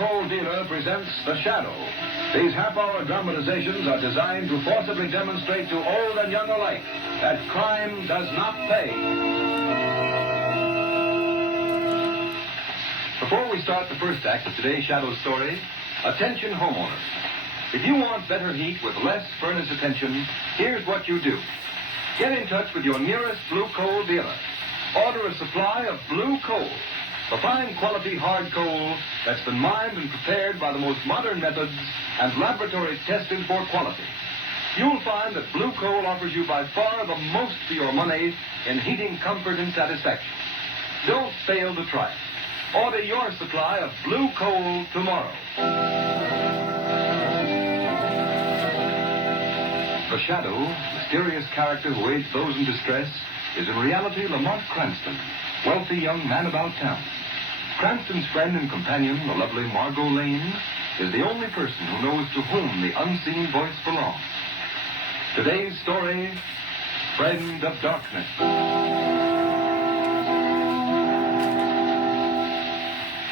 coal dealer presents The Shadow. These half-hour dramatizations are designed to forcibly demonstrate to old and young alike that crime does not pay. Before we start the first act of today's Shadow story, attention homeowners. If you want better heat with less furnace attention, here's what you do. Get in touch with your nearest blue coal dealer. Order a supply of blue coal, the fine quality hard coal that's been mined and prepared by the most modern methods and laboratory tested for quality. You'll find that blue coal offers you by far the most for your money in heating comfort and satisfaction. Don't fail to try it. Order your supply of blue coal tomorrow. The Shadow, mysterious character who aids those in distress, is in reality Lamont Cranston, wealthy young man about town. Cranston's friend and companion, the lovely Margot Lane, is the only person who knows to whom the unseen voice belongs. Today's story, Friend of Darkness.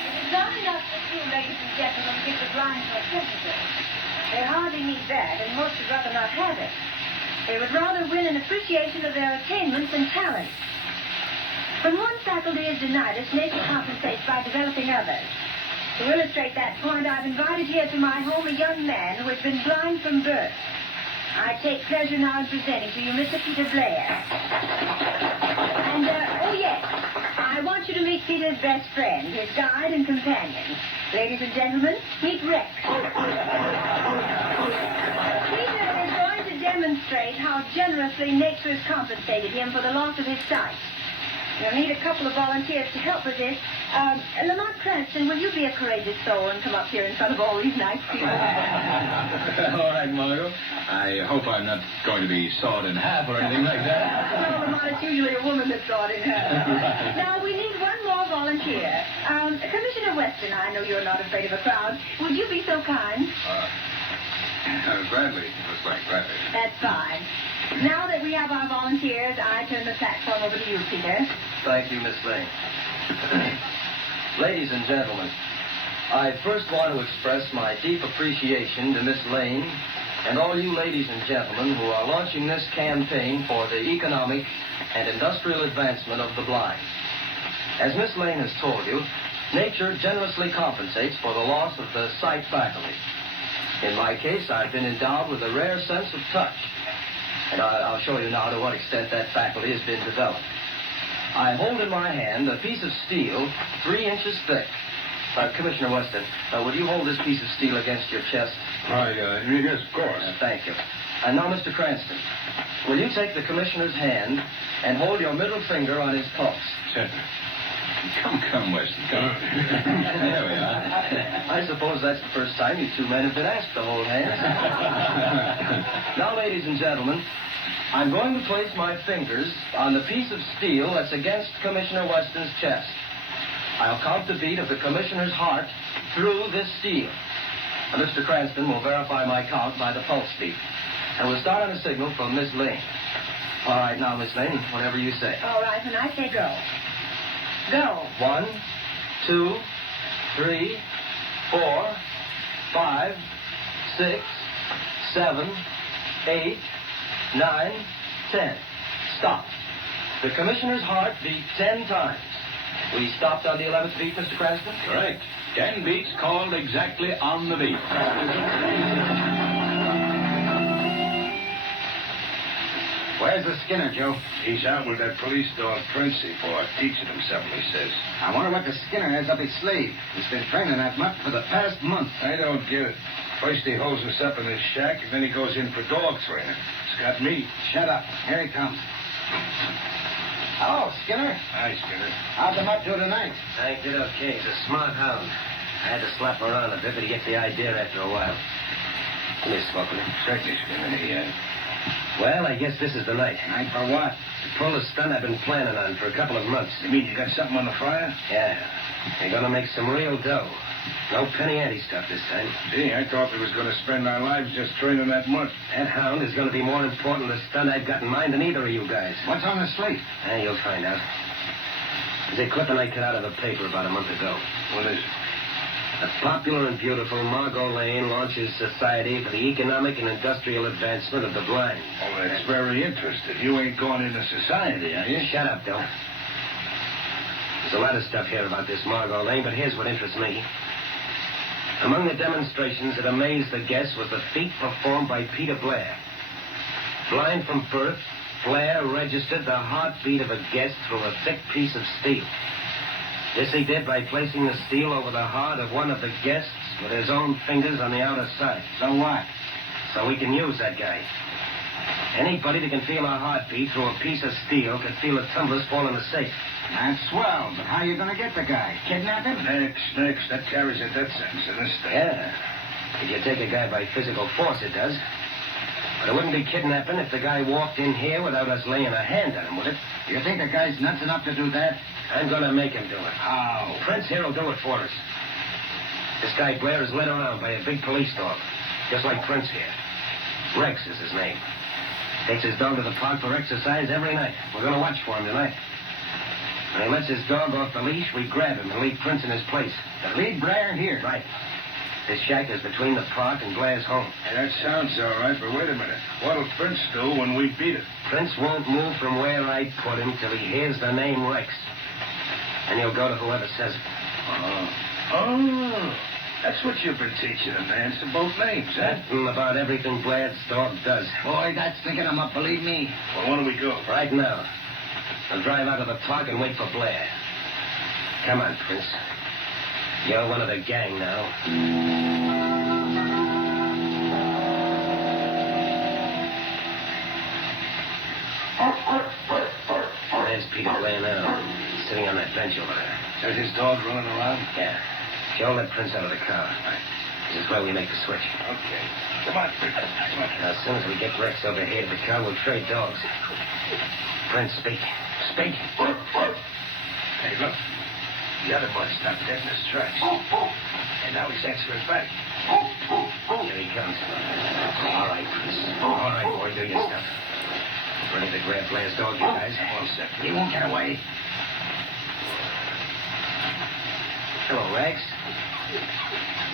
It is not enough for you, ladies and gentlemen, to give the blind to a principal. They hardly need that, and most would rather not have it. They would rather win an appreciation of their attainments and talents. When one faculty is denied us, nature compensates by developing others. To illustrate that point, I've invited here to my home a young man who has been blind from birth. I take pleasure now in presenting to you Mr. Peter Blair. And, oh yes, I want you to meet Peter's best friend, his guide and companion. Ladies and gentlemen, meet Rex. Peter is going to demonstrate how generously nature has compensated him for the loss of his sight. You'll need a couple of volunteers to help with this. Lamont Cranston, will you be a courageous soul and come up here in front of all these nice people? All right, Margot. I hope I'm not going to be sawed in half or anything like that. No, Lamont, it's usually a woman that's sawed in half. Right. Now, we need one more volunteer. Commissioner Weston, I know you're not afraid of a crowd. Would you be so kind? Gladly, Miss Lane, gladly. That's fine. Now that we have our volunteers, I turn the platform over to you, Peter. Thank you, Miss Lane. Ladies and gentlemen, I first want to express my deep appreciation to Miss Lane and all you ladies and gentlemen who are launching this campaign for the economic and industrial advancement of the blind. As Miss Lane has told you, nature generously compensates for the loss of the sight faculty. In my case, I've been endowed with a rare sense of touch. And I'll show you now to what extent that faculty has been developed. I hold in my hand a piece of steel 3 inches thick. Commissioner Weston, would you hold this piece of steel against your chest? Yes, of course. Thank you. And now, Mr. Cranston, will you take the commissioner's hand and hold your middle finger on his pulse? Certainly. Come, Weston, come. There we are. I suppose that's the first time you two men have been asked to hold hands. Now, ladies and gentlemen, I'm going to place my fingers on the piece of steel that's against Commissioner Weston's chest. I'll count the beat of the commissioner's heart through this steel. And Mr. Cranston will verify my count by the pulse beat. And we'll start on a signal from Miss Lane. All right, now, Miss Lane, whatever you say. All right, when I say go. Go. 1, 2, 3, 4, 5, 6, 7, 8, 9, 10. Stop. The commissioner's heart beat 10 times. We stopped on the 11th beat, Mr. Cranston? Correct. 10 beats called exactly on the beat. Where's the Skinner, Joe? He's out with that police dog Princey for teaching him something, he says. I wonder what the Skinner has up his sleeve. He's been training that mutt for the past month. I don't get it. First he holds us up in his shack, and then he goes in for dog training. It's got me. Shut up. Here he comes. Hello, Skinner. Hi, Skinner. How'd the mutt do tonight? I did okay. He's a smart hound. I had to slap him around a bit, but he gets the idea after a while. Give me a smoke with him. Certainly, Skinner. Well, I guess this is the night. Night for what? To pull the stunt I've been planning on for a couple of months. You mean you got something on the fire? Yeah. They're gonna make some real dough. No penny ante stuff this time. Gee, I thought we was going to spend our lives just training that mutt. That hound is gonna be more important to the stunt I've got in mind than either of you guys. What's on the slate? You'll find out. There's a clipping I cut out of the paper about a month ago. What is it? The popular and beautiful Margot Lane launches Society for the Economic and Industrial Advancement of the Blind. Oh, that's very interesting. You ain't going into society, are you? Shut up, Bill. There's a lot of stuff here about this Margot Lane, but here's what interests me. Among the demonstrations that amazed the guests was the feat performed by Peter Blair. Blind from birth, Blair registered the heartbeat of a guest through a thick piece of steel. This he did by placing the steel over the heart of one of the guests with his own fingers on the outer side. So what? So we can use that guy. Anybody that can feel a heartbeat through a piece of steel can feel a tumbler's fall in a safe. That's swell, but how you gonna get the guy? Kidnap him? Next. That carries a death sentence in this state. Yeah. If you take a guy by physical force, it does. But it wouldn't be kidnapping if the guy walked in here without us laying a hand on him, would it? You think the guy's nuts enough to do that? I'm gonna make him do it. How? Prince here will do it for us. This guy Blair is led around by a big police dog, just like Prince here. Rex is his name. Takes his dog to the park for exercise every night. We're gonna watch for him tonight. When he lets his dog off the leash, we grab him and leave Prince in his place. Leave Blair here. Right. This shack is between the park and Blair's home. Yeah, that sounds all right, but wait a minute. What'll Prince do when we beat it? Prince won't move from where I put him till he hears the name Rex. And he'll go to whoever says it. Oh. That's what you've been teaching him, man. It's both names, huh? That and about everything Blair's dog does. Boy, that's thinking him up, believe me. Well, when do we go? Right now. I'll drive out of the park and wait for Blair. Come on, Prince. You're one of the gang now. There's Peter Blair now, sitting on that bench over there. Is his dog running around? Yeah. Joe, let Prince out of the car. This is where we make the switch. Okay. Come on, Prince. Come on. Now, as soon as we get Rex over here to the car, we'll trade dogs. Prince, speak. Speak. Hey, look. The other boy stopped dead in his tracks. And now he's answering back. Here he comes. All right, Prince. All right, boy, do your stuff. Ready to grab Blair's dog, you guys? One second. He won't get away. Hello, Rex.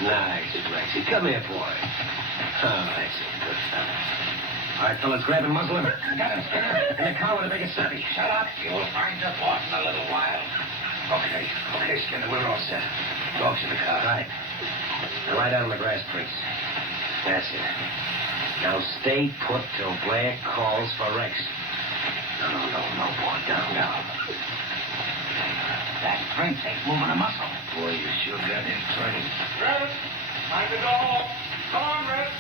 Nice, Rexy. Come here, boy. Oh, that's it. Good stuff. All right, fellas, grab him, muzzle him. Got him, Skinner. In the car with the biggest stuffy. Shut up. You'll find your boss in a little while. Okay, Skinner, we're all set. Dogs in the car. Right. Now lie down on the grass, Prince. That's it. Now stay put till Blair calls for Rex. No, boy. Down. That Prince ain't moving a muscle. Boy, you sure got him trained. Red, time to go home. Come on, Red.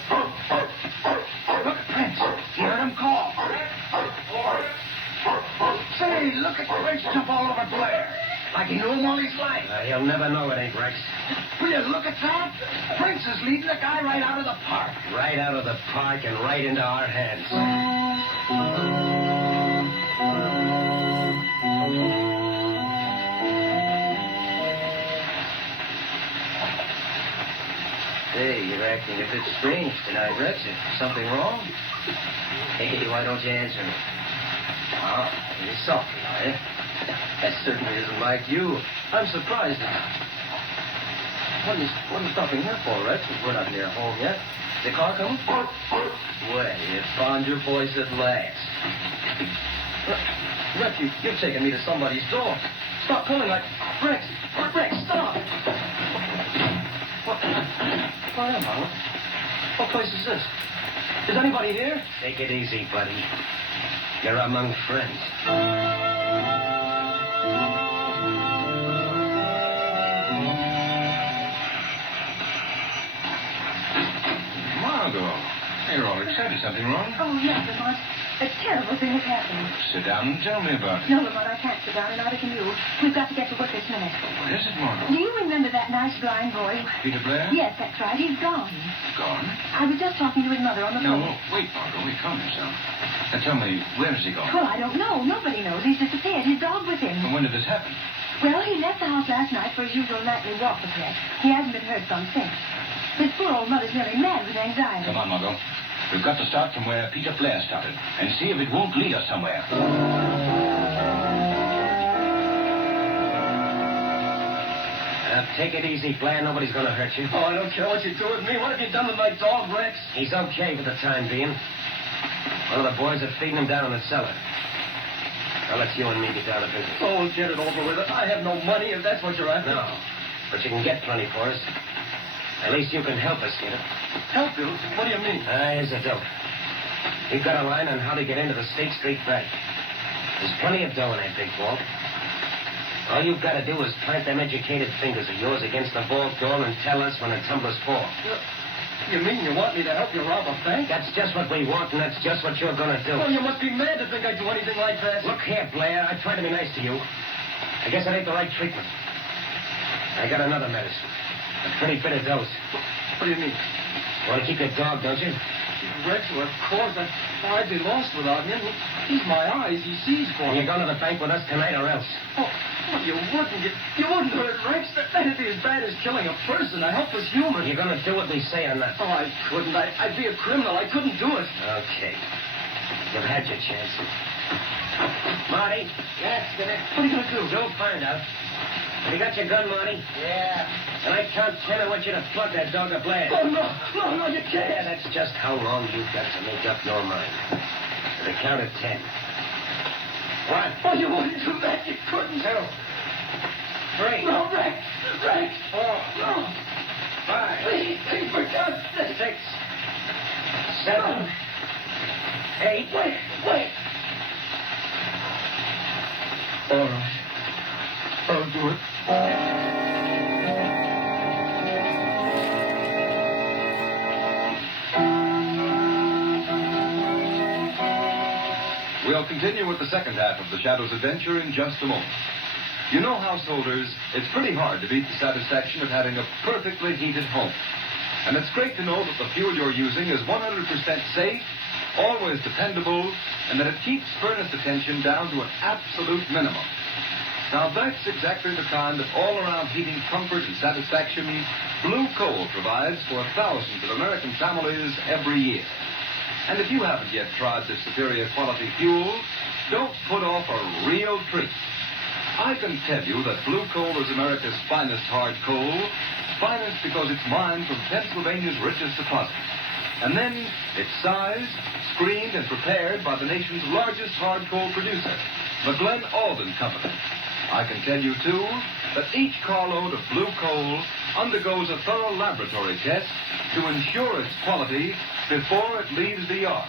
Look at Prince. You heard him call. Red, forward. Say, look at Prince jump all over Blair. Like he knew him all his life. He'll never know it ain't Rex. Will you look at that? Prince is leading the guy right out of the park. Right out of the park and right into our hands. Hey, you're acting a bit strange tonight, Rex. Is something wrong? Hey, why don't you answer me? Oh, you're sulky, are you? That certainly isn't like you. I'm surprised at you. What are you stopping here for, Rex? We're not near home yet. Is the car coming? Well, you found your voice at last. Rex, you've taken me to somebody's door. Stop pulling like... Rex, stop! What am I? What place is this? Is anybody here? Take it easy, buddy. You're among friends. Margot, you're all excited. Something wrong? Oh, yes, Lamont. A terrible thing has happened. Sit down and tell me about it. No, Lamont, I can't sit down, and neither can you. We've got to get to work this minute. What is it, Margot? Do you remember that nice blind boy? Peter Blair? Yes, that's right. He's gone. Gone? I was just talking to his mother on the No, phone. wait, Margot. Wait, calm yourself. Now tell me, where has he gone? Well, I don't know. Nobody knows. He's disappeared. His dog with him. And when did this happen? Well, he left the house last night for his usual nightly walk with her. He hasn't been heard from since. His poor old mother's nearly mad with anxiety. Come on, Margot. We've got to start from where Peter Blair started and see if it won't lead us somewhere. Now, take it easy, Blair. Nobody's going to hurt you. Oh, I don't care what you do with me. What have you done with my dog, Rex? He's okay for the time being. One of the boys are feeding him down in the cellar. Now, let's you and me get down to business. Oh, get it over with. I have no money, if that's what you're after. No, but you can get plenty for us. At least you can help us get it. Help you? What do you mean? Here's the dope. We've got a line on how to get into the State Street Bank. There's plenty of dough in that big vault. All you've got to do is plant them educated fingers of yours against the vault door and tell us when the tumblers fall. You mean you want me to help you rob a bank? That's just what we want, and that's just what you're going to do. Oh, you must be mad to think I'd do anything like that. Look here, Blair. I tried to be nice to you. I guess it ain't the right treatment. I got another medicine. A pretty bit of dose. What do you mean? You want to keep your dog, don't you? Rex, well, of course. I'd be lost without him. He's my eyes. He sees for And me. you're going to the bank with us tonight or else. Oh, you wouldn't. You wouldn't hurt Rex. That'd be as bad as killing a person, a helpless human. You're going to do what we say or not? Oh, I couldn't. I'd be a criminal. I couldn't do it. Okay. You've had your chance. Marty? Yes, Skipper. What are you going to do? Don't find out. Have you got your gun, Marty? Yeah. When I count 10, I want you to plug that dog to Blair. Oh, no, you can't. Yeah, that's just how long you've got to make up your mind. To the count of 10. One. Oh, you wouldn't do that. You couldn't. 2. 3. No, Rex. 4. No. 5. Please, for God's sake. 6. 7. 8. Wait. All right. I'll do it. We'll continue with the second half of the Shadow's adventure in just a moment. You know, householders, it's pretty hard to beat the satisfaction of having a perfectly heated home. And it's great to know that the fuel you're using is 100% safe, always dependable, and that it keeps furnace attention down to an absolute minimum. Now, that's exactly the kind of all-around heating comfort and satisfaction Blue Coal provides for thousands of American families every year. And if you haven't yet tried this superior quality fuel, don't put off a real treat. I can tell you that Blue Coal is America's finest hard coal, finest because it's mined from Pennsylvania's richest deposit. And then it's sized, screened, and prepared by the nation's largest hard coal producer, the Glen Alden Company. I can tell you, too, that each carload of Blue Coal undergoes a thorough laboratory test to ensure its quality before it leaves the yard.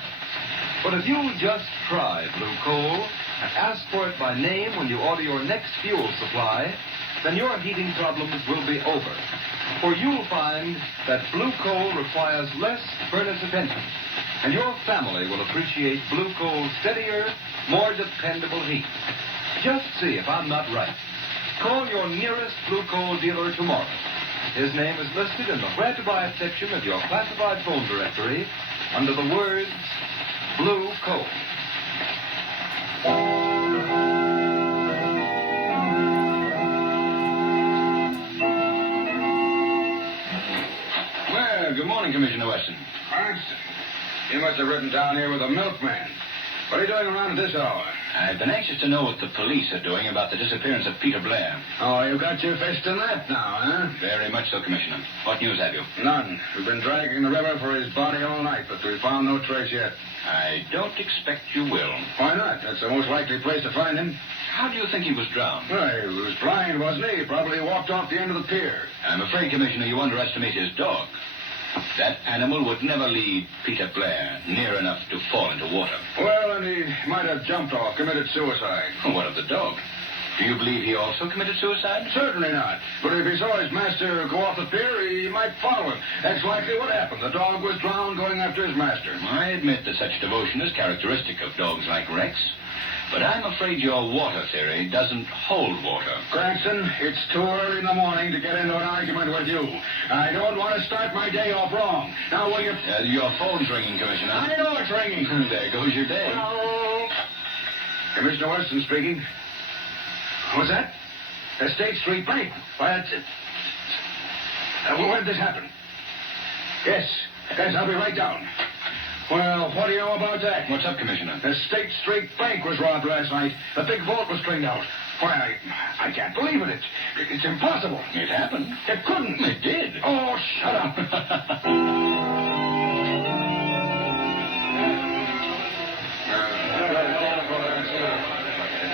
But if you'll just try Blue Coal and ask for it by name when you order your next fuel supply, then your heating problems will be over. For you'll find that Blue Coal requires less furnace attention, and your family will appreciate Blue Coal's steadier, more dependable heat. Just see if I'm not right. Call your nearest Blue Coal dealer tomorrow. His name is listed in the Where to Buy It section of your classified phone directory under the words Blue Coal. Well, good morning, Commissioner Weston. Cranston, you must have ridden down here with a milkman. What are you doing around at this hour? I've been anxious to know what the police are doing about the disappearance of Peter Blair. Oh, you got your fist in that now, huh? Very much so, Commissioner. What news have you? None. We've been dragging the river for his body all night, but we found no trace yet. I don't expect you will. Why not? That's the most likely place to find him. How do you think he was drowned? Well, he was blind, wasn't he? He probably walked off the end of the pier. I'm afraid, Commissioner, you underestimate his dog. That animal would never leave Peter Blair near enough to fall into water. Well, and he might have jumped off, committed suicide. What of the dog? Do you believe he also committed suicide? Certainly not. But if he saw his master go off the pier, he might follow him. That's likely what happened. The dog was drowned going after his master. I admit that such devotion is characteristic of dogs like Rex. But I'm afraid your water theory doesn't hold water. Cranston, it's too early in the morning to get into an argument with you. I don't want to start my day off wrong. Now, will you... Your phone's ringing, Commissioner. I know it's ringing. There goes your day. Hello? Commissioner Weston speaking. What's that? The State Street Bank. Why, that's it. When did this happen? Yes, I'll be right down. Well, what do you know about that? What's up, Commissioner? The State Street Bank was robbed last night. The big vault was cleaned out. Why, I can't believe it. It's impossible. It happened. It couldn't. It did. Oh, shut up.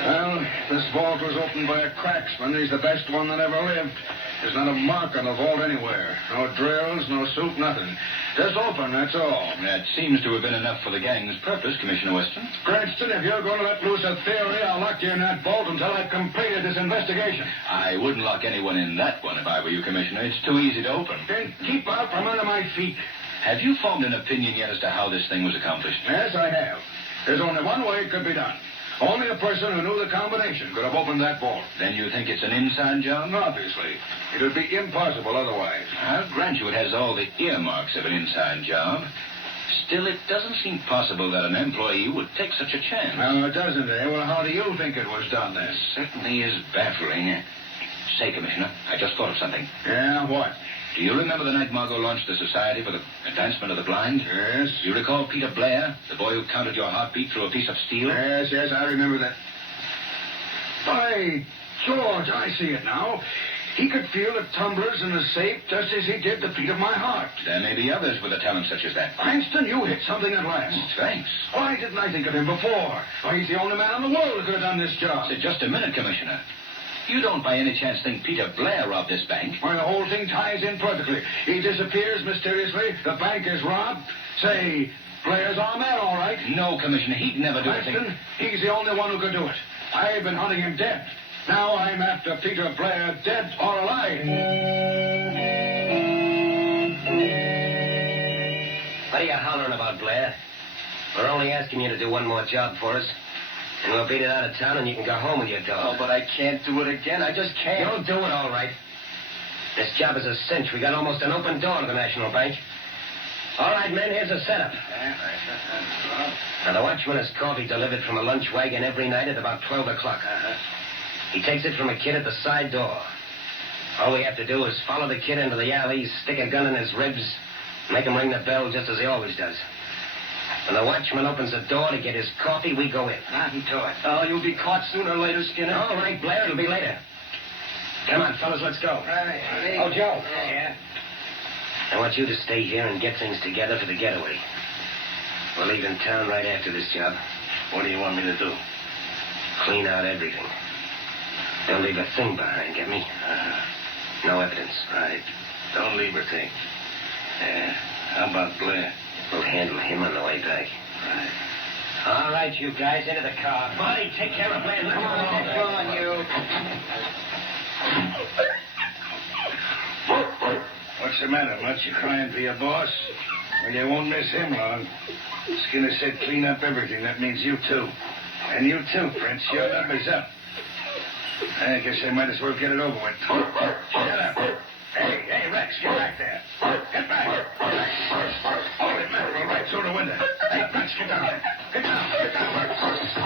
Well, this vault was opened by a cracksman. He's the best one that ever lived. There's not a mark on the vault anywhere. No drills, no soup, nothing. Just open, that's all. That seems to have been enough for the gang's purpose, Commissioner Weston. Cranston, if you're going to let loose a theory, I'll lock you in that vault until I've completed this investigation. I wouldn't lock anyone in that one if I were you, Commissioner. It's too easy to open. Then keep out from under my feet. Have you formed an opinion yet as to how this thing was accomplished? Yes, I have. There's only one way it could be done. Only a person who knew the combination could have opened that vault. Then you think it's an inside job? Obviously. It would be impossible otherwise. I'll grant you it has all the earmarks of an inside job. Still, it doesn't seem possible that an employee would take such a chance. No, it doesn't, eh? Well, how do you think it was done, then? It certainly is baffling. Say, Commissioner, I just thought of something. Yeah, what? Do you remember the night Margot launched the Society for the Advancement of the Blind? Yes. Do you recall Peter Blair, the boy who counted your heartbeat through a piece of steel? Yes, I remember that. By George, I see it now. He could feel the tumblers in the safe just as he did the beat of my heart. There may be others with a talent such as that. Cranston, you hit something at last. Thanks. Why didn't I think of him before? Why, he's the only man in the world who could have done this job. Say, just a minute, Commissioner. You don't by any chance think Peter Blair robbed this bank? Why, the whole thing ties in perfectly. He disappears mysteriously. The bank is robbed. Say, Blair's our man, all right. No, Commissioner, he'd never do a thing. Cranston, he's the only one who could do it. I've been hunting him dead. Now I'm after Peter Blair, dead or alive. What are you hollering about, Blair? We're only asking you to do one more job for us. And we'll beat it out of town and you can go home with your dog. Oh, but I can't do it again. I just can't. You'll do it all right. This job is a cinch. We got almost an open door to the National Bank. All right, men, here's a setup. Now, the watchman has coffee delivered from a lunch wagon every night at about 12 o'clock. He takes it from a kid at the side door. All we have to do is follow the kid into the alley, stick a gun in his ribs, make him ring the bell just as he always does. When the watchman opens the door to get his coffee, we go in. Not into it. Oh, you'll be caught sooner or later, Skinner. All right, Blair, it'll be later. Come on, fellas, let's go. Right. Oh, Joe. Yeah? I want you to stay here and get things together for the getaway. We're leaving town right after this job. What do you want me to do? Clean out everything. Don't leave a thing behind, get me? No evidence. Right. Don't leave a thing. Yeah. How about Blair? We'll handle him on the way back. Right. All right, you guys, into the car. Marty, take care of Blair. Come on, you. What's the matter, Much? You crying for your boss? Well, you won't miss him long. Skinner said clean up everything. That means you too. And you too, Prince. Your number's up. I guess I might as well get it over with. Shut up. Hey, Rex, get back there. Get back. Holy mackerel, right through the window. Hey, Rex, get down there. Get down.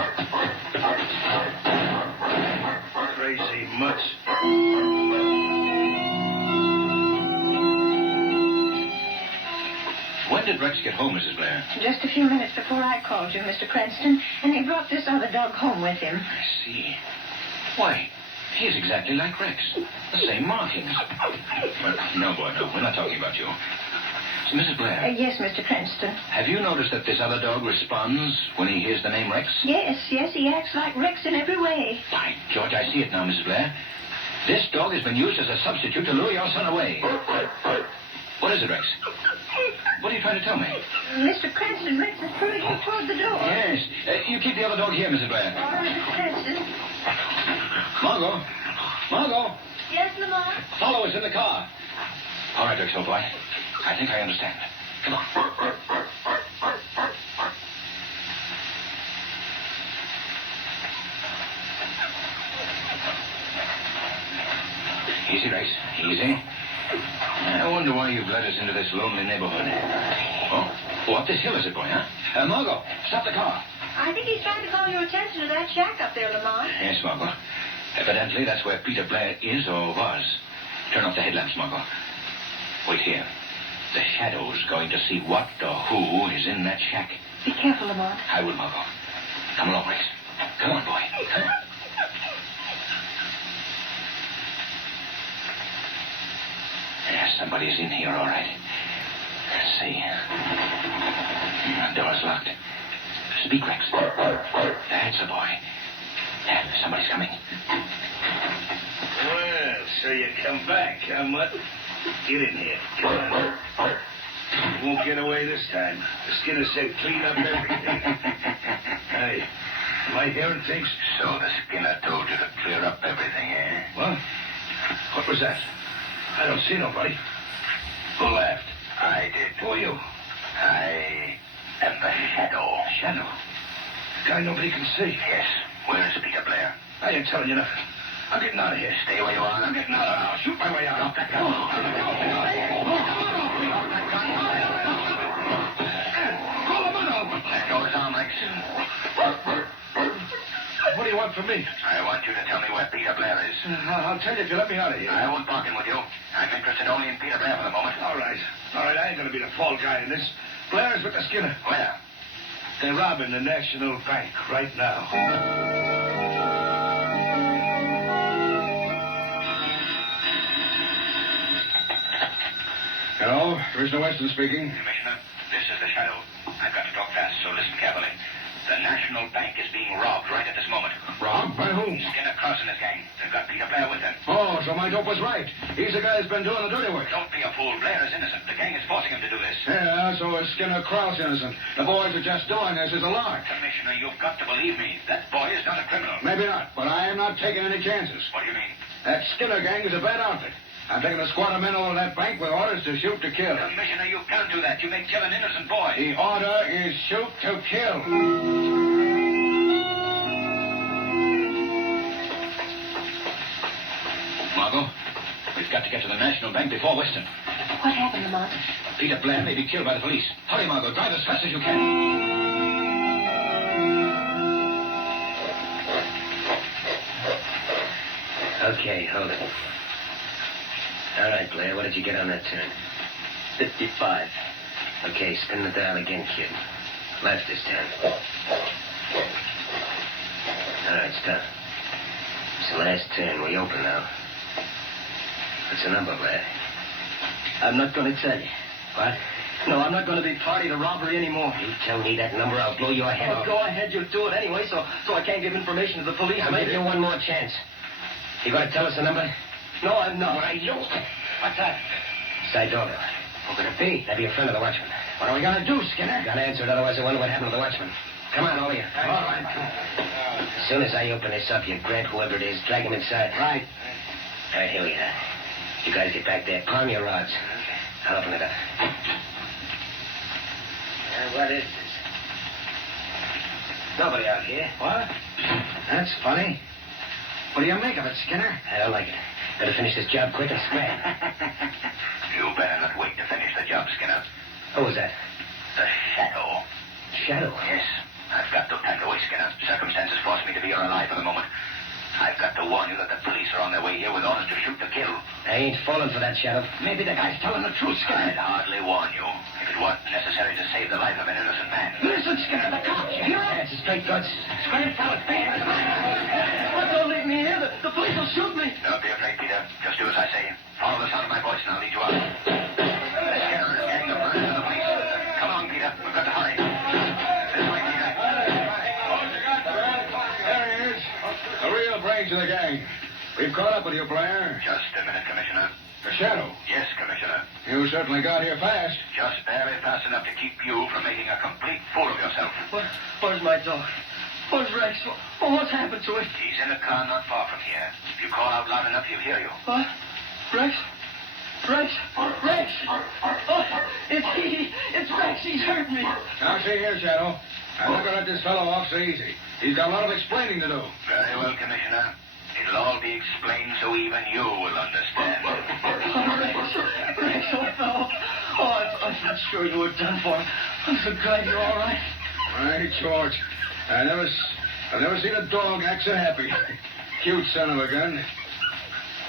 Crazy Mutz. When did Rex get home, Mrs. Blair? Just a few minutes before I called you, Mr. Cranston, and he brought this other dog home with him. I see. Why, he's exactly like Rex. The same markings. Well, no, boy, no. We're not talking about you. So, Mrs. Blair, Yes, Mr. Cranston. have you noticed that this other dog responds when he hears the name Rex? Yes, he acts like Rex in every way. By George, I see it now, Mrs. Blair. This dog has been used as a substitute to lure your son away. What is it, Rex? What are you trying to tell me? Mr. Cranston, Rex is hurrying toward the door. Yes. You keep the other dog here, Mrs. Blair. All right, Mr. Cranston. Margot, Yes, Lamont? follow us in the car. All right, Rex, old boy. I think I understand. Come on. Easy, Rex. Easy. I wonder why you've led us into this lonely neighborhood. Oh, up this hill is it, boy, huh? Margot, stop the car. I think he's trying to call your attention to that shack up there, Lamont. Yes, Margot. Evidently, that's where Peter Blair is or was. Turn off the headlamps, Margot. Wait here. The Shadow's going to see what or who is in that shack. Be careful, Lamont. I will, Margot. Come along, Rex. Come on, boy. Come on. Somebody's in here, all right. Let's see. The door's locked. Speak, Rex. That's the boy. Yeah, somebody's coming. Well, so you come back, huh, Mutt? Get in here. Come on. You won't get away this time. The Skinner said clean up everything. Hey, am I hearing things? So the Skinner told you to clear up everything, eh? What? What was that? I don't see nobody. Who laughed? I did. Who are you? I am the Shadow. Shadow. Guy nobody can see. Yes. Where's Peter Blair? I ain't telling you nothing. I'm getting out of here. Stay where you are. I'm getting out of here. I'll shoot my way out. Drop that gun. Call him out. That door's on, Rex. What do you want from me? I want you to tell me where Peter Blair is. I'll tell you if you let me out of here. I won't bargain with you. I'm interested only in Peter Blair for the moment. All right. I ain't going to be the fall guy in this. Blair's with the Skinner. Where? They're robbing the National Bank right now. Hello, Commissioner Weston speaking. Commissioner, this is the Shadow. I've got to talk fast, so listen carefully. The National Bank is being robbed right at this moment. Robbed? By whom? Skinner Cross and his gang. They've got Peter Blair with them. Oh, so my dope was right. He's the guy who's been doing the dirty work. Don't be a fool. Blair is innocent. The gang is forcing him to do this. Yeah, so is Skinner Krause innocent. The boys are just doing this as a lark. Commissioner, you've got to believe me. That boy is not a criminal. Maybe not, but I am not taking any chances. What do you mean? That Skinner gang is a bad outfit. I'm taking a squad of men over to that bank with orders to shoot to kill. Commissioner, you can't do that. You may kill an innocent boy. The order is shoot to kill. Margot, we've got to get to the National Bank before Weston. What happened, Lamont? Peter Blair may be killed by the police. Hurry, Margot. Drive as fast as you can. Okay, hold it. All right, Blair, what did you get on that turn? 55. Okay, spin the dial again, kid. Left this time. All right, stop. It's the last turn. We open now. What's the number, Blair? I'm not going to tell you. What? No, I'm not going to be party to robbery anymore. You tell me that number, I'll blow your head off. Go ahead, you'll do it anyway, so I can't give information to the police. I'll give you one more chance. You going to tell us the number? No, I'm not. Why, you... What's that? Side doorbell. Who could it be? That'd be a friend of the watchman. What are we going to do, Skinner? Gotta answer it, otherwise I wonder what happened to the watchman. Come on, all of you. All right. As soon as I open this up, you grab whoever it is, drag him inside. Right. All right, here we are. You guys get back there. Palm your rods. I'll open it up. What is this? Nobody out here. What? That's funny. What do you make of it, Skinner? I don't like it. Better finish this job quick and scrap. You better not wait to finish the job, Skinner. Who was that? The Shadow. Shadow. Yes. I've got no time to waste, Skinner. Circumstances force me to be here alive for the moment. I've got to warn you that the police are on their way here with orders to shoot to kill. I ain't falling for that, Shadow. Maybe the guy's telling the truth, Skinner. I'd hardly warn you if it weren't necessary to save the life of an innocent man. Listen, Skinner, the cops, you hear him? That's a straight guts. Scram, fellas, bang. But don't leave me here. The police will shoot me. Don't be afraid, Peter. Just do as I say. Follow the sound of my voice and I'll lead you out. The Skinner is getting the burden of the police. Come on, Peter. We've got to hurry. This way, Peter. There he is. The real brains of the gang. We've caught up with you, Blair. Just a minute, Commissioner. The Shadow. Yes, Commissioner. You certainly got here fast. Just barely fast enough to keep you from making a complete fool of yourself. Where's my dog? Where's Rex? What's happened to him? He's in a car not far from here. If you call out loud enough, he'll hear you. What? Rex? Rex? Rex! Oh, it's he. It's Rex. He's hurt me. Now, see here, Shadow. I'm not going to let this fellow off so easy. He's got a lot of explaining to do. Very well, Commissioner. It'll all be explained so even you will understand. Rex, old fellow. Oh, I'm not sure you were done for. I'm so glad you're all right. Right, George. I've never seen a dog act so happy. Cute son of a gun.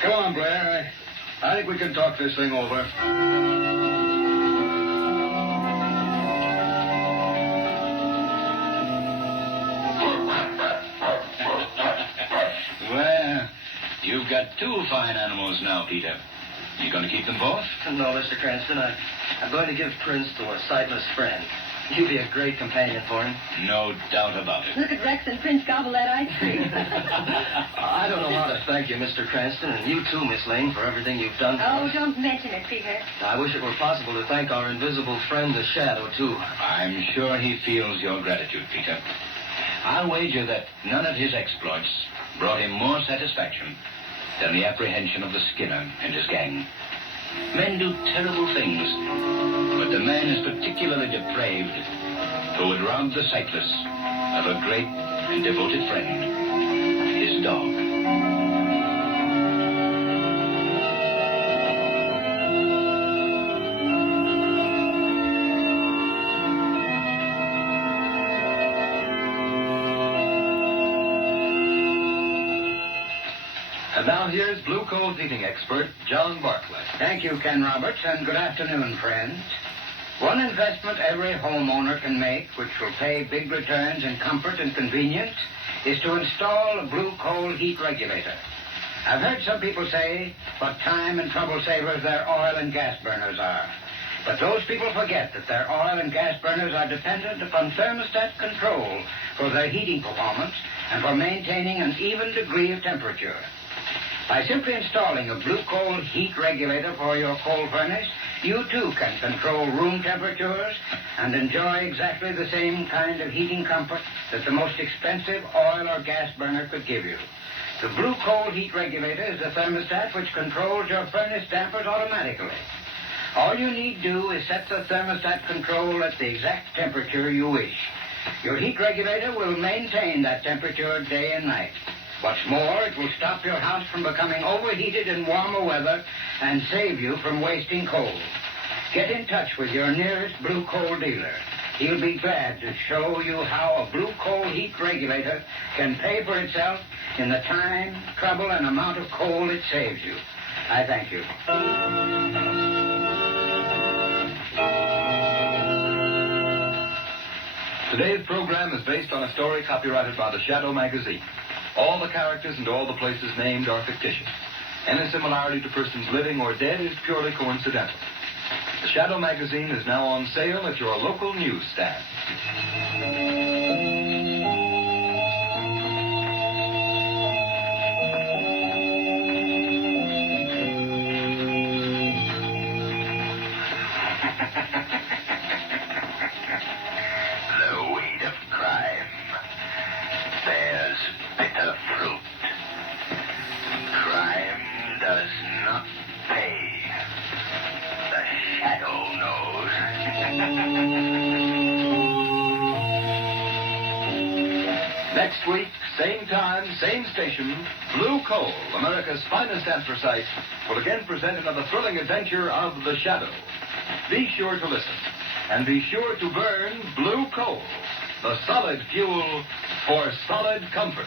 Come on, Blair. I think we can talk this thing over. Well, you've got two fine animals now, Peter. You going to keep them both? No, Mr. Cranston, I'm going to give Prince to a sightless friend. You'd be a great companion for him. No doubt about it. Look at Rex and Prince gobble that ice cream. I don't know how to thank you, Mr. Cranston, and you too, Miss Lane, for everything you've done for Oh, us. don't mention it, Peter. I wish it were possible to thank our invisible friend, the Shadow, too. I'm sure he feels your gratitude, Peter. I'll wager that none of his exploits brought him more satisfaction than the apprehension of the Skinner and his gang. Men do terrible things, but the man is particularly depraved who would rob the sightless of a great and devoted friend, his dog. And now here's Blue Coal's heating expert, John Barclay. Thank you, Ken Roberts, and good afternoon, friends. One investment every homeowner can make, which will pay big returns in comfort and convenience, is to install a Blue Coal heat regulator. I've heard some people say what time and trouble savers their oil and gas burners are. But those people forget that their oil and gas burners are dependent upon thermostat control for their heating performance and for maintaining an even degree of temperature. By simply installing a Blue Coal heat regulator for your coal furnace, you too can control room temperatures and enjoy exactly the same kind of heating comfort that the most expensive oil or gas burner could give you. The Blue Coal heat regulator is the thermostat which controls your furnace dampers automatically. All you need do is set the thermostat control at the exact temperature you wish. Your heat regulator will maintain that temperature day and night. What's more, it will stop your house from becoming overheated in warmer weather and save you from wasting coal. Get in touch with your nearest Blue Coal dealer. He'll be glad to show you how a Blue Coal heat regulator can pay for itself in the time, trouble, and amount of coal it saves you. I thank you. Today's program is based on a story copyrighted by the Shadow magazine. All the characters and all the places named are fictitious. Any similarity to persons living or dead is purely coincidental. The Shadow magazine is now on sale at your local newsstand. The weed of crime bears bitter fruit. Crime does not pay. The Shadow knows. Next week, same time, same station, Blue Coal, America's finest anthracite, will again present another thrilling adventure of the Shadow. Be sure to listen, and be sure to burn Blue Coal, the solid fuel for solid comfort.